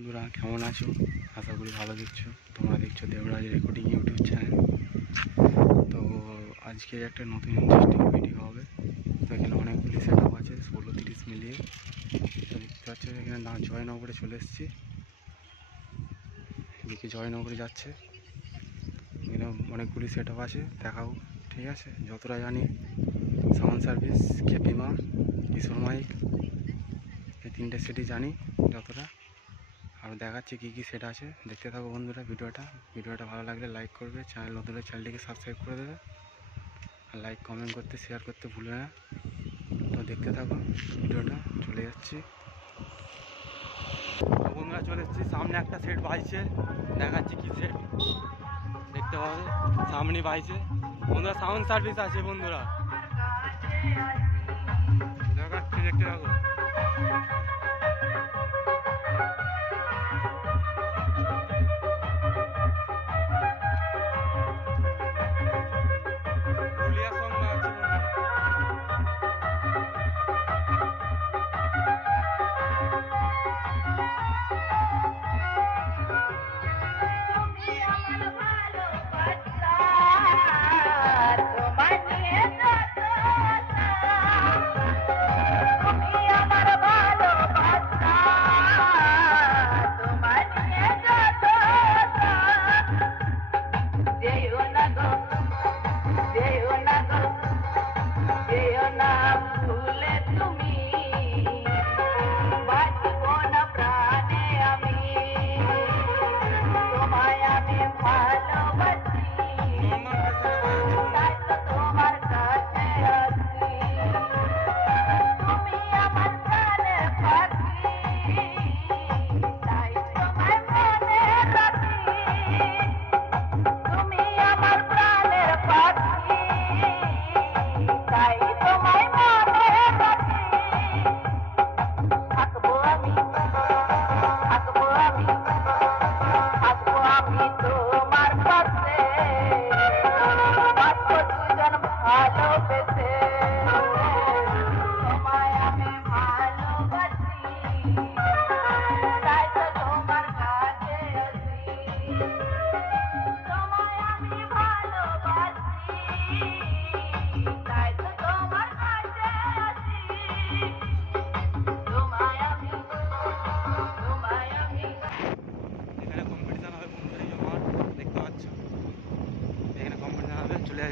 বন্ধুরা কেমন আছো? আশা করি ভালো দেখছো। তোমরা দেখছো দেবরাজ রেকর্ডিং ইউটিউব চ্যানেল। তো আজকে একটা নতুন ইন্টারেস্টিং ভিডিও হবে। তো এখানে অনেকগুলি সেট আপ আছে 16-30 মিলিয়ে। তো দেখতে পাচ্ছ এখানে জয়নগরে চলে এসেছি। এদিকে জয়নগরে যাচ্ছে, এখানে অনেকগুলি সেট আপ আছে, দেখাও। ঠিক আছে, যতটা জানি সাউন্ড সার্ভিস, কেপিমা, কিশোর মাইক, এই তিনটে সেটই জানি যতটা। আর দেখাচ্ছি কী কী সেট আছে, দেখতে থাকো বন্ধুরা ভিডিওটা ভালো লাগলে লাইক করবে, চ্যানেল নতুন চ্যানেলটিকে সাবস্ক্রাইব করে দেবে, আর লাইক কমেন্ট করতে শেয়ার করতে ভুলবে না। তো দেখতে থাকো ভিডিওটা, চলে যাচ্ছি। বন্ধুরা চলে এসেছি, সামনে একটা সেট বাইছে, দেখাচ্ছি কী সেট, দেখতে পাবে সামনে বাইছে। বন্ধুরা সাউন্ড সার্ভিস আছে, বন্ধুরা দেখাচ্ছি, দেখতে থাকো।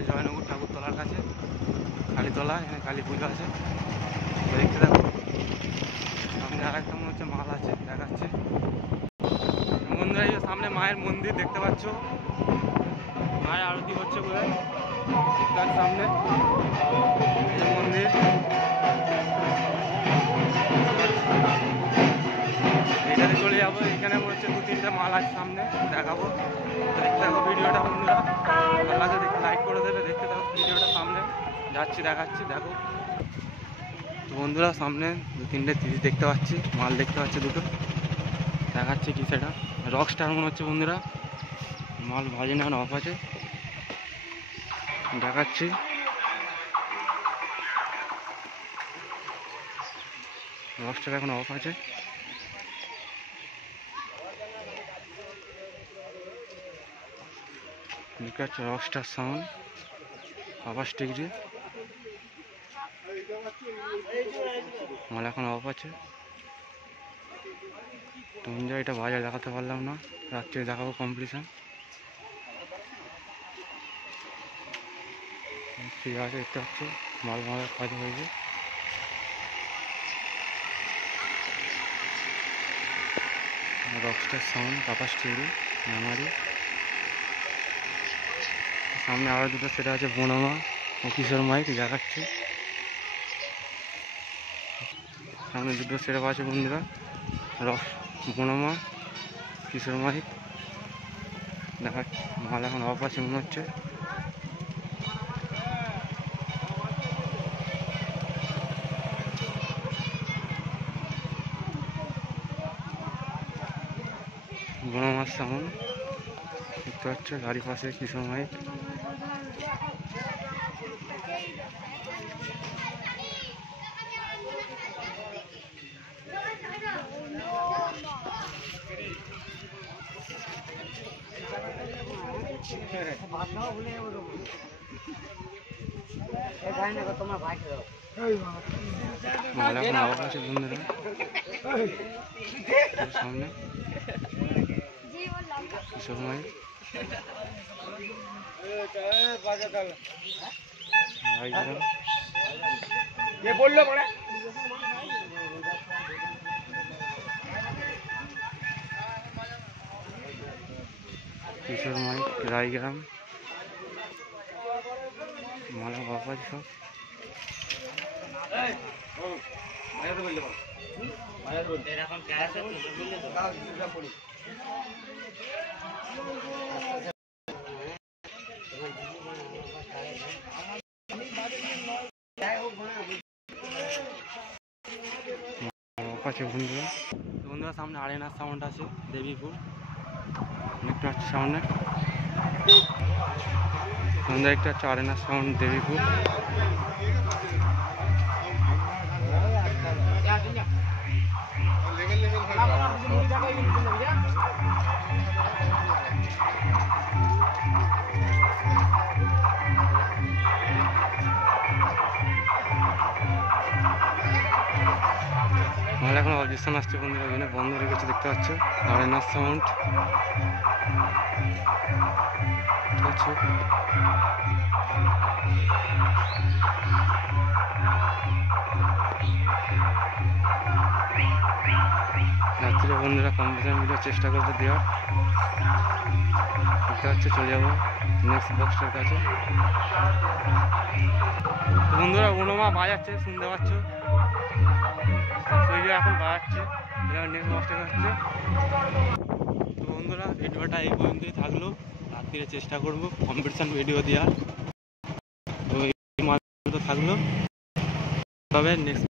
জয়নগর ঠাকুরতলার কাছে কালীতলা, এখানে কালী পুজো আছে, দেখতে থাকো। সামনে আর একটা মনে হচ্ছে মাল আছে, দেখাচ্ছে বন্ধুরা। এই সামনে মায়ের মন্দির দেখতে পাচ্ছ, মায়ের আরতি হচ্ছে বলে তার সামনে মন্দির। এখানে চলে যাবো, এখানে মনে হচ্ছে 2-3টে মাল আছে সামনে, দেখাবো। দেখতে থাকো ভিডিওটা বন্ধুরা, ভালো লাগে দেখতে লাইক করে দেবে। দেখতে থাকো ভিডিওটা, সামনে যাচ্ছি দেখাচ্ছি, দেখো। তো বন্ধুরা সামনে 2-3টে জিনিস দেখতে পাচ্ছি, মাল দেখতে পাচ্ছি দুটো, দেখাচ্ছি কি সেটা রক স্টার মনে হচ্ছে বন্ধুরা। মাল ভাজি না অফ আছে, দেখাচ্ছি। রক স্টার এখন অফ আছে, দেখতে পাচ্ছি রক স্টার সাউন্ড 50 ডিগ্রি, মাল এখন অফ আছে। তুমি যা এটা বাজার দেখাতে পারলাম না, রাত্রে দেখাবো কম্পিটিশান। ঠিক আছে, দেখতে পাচ্ছি মাল কাজ হয়েছে। Rockstar sound 50 degree Memari. সামনে আরও দুটো সেটা আছে, বনমা ও কিশোর মাইক, দেখাচ্ছে। সামনে দুটো সেট আছে বন্ধুরা, বনমা, কিশোর মাইক, দেখাচ্ছে। মাল এখন অফ আছে মনে হচ্ছে। বনমার সাউন্ড দেখতে পাচ্ছ, গাড়ি পাশে কিশোর মাইক। মালা এখন অবাক আছে বন্ধুরা সামনে কিশোর মাইক কিশোর মাইক রায়গ্রাম মালা বাবাজি সব আছে বন্ধুরা বন্ধুরা সামনে আরেনার সাউন্ড আছে দেবীপুর দেখতে পাচ্ছি সামনে সন্ধ্যা একটা হচ্ছে আরেনার সাউন্ড দেবীপুর আমার এখন অবজেকশন আসছে বন্ধুরা ওখানে বন্ধ রেখেছে দেখতে পাচ্ছ আরেনার সাউন্ড ঠিক আছে রাত্রে বন্ধুরা কম্পিটিশন ভিডিও চেষ্টা করবো দেওয়ার দেখতে পাচ্ছে চলে যাবো নেক্সট বক্সটার কাছে বন্ধুরা অনুমা বাজাচ্ছে শুনতে পাচ্ছ এখন বাজাচ্ছে নেক্সট বক্সটার কাছে তো বন্ধুরা ভিডিওটা এই পর্যন্তই থাকলো রাত্রিরে চেষ্টা করবো কম্পিটিশন ভিডিও দেওয়ার তো এই থাকলো তবে নেক্সট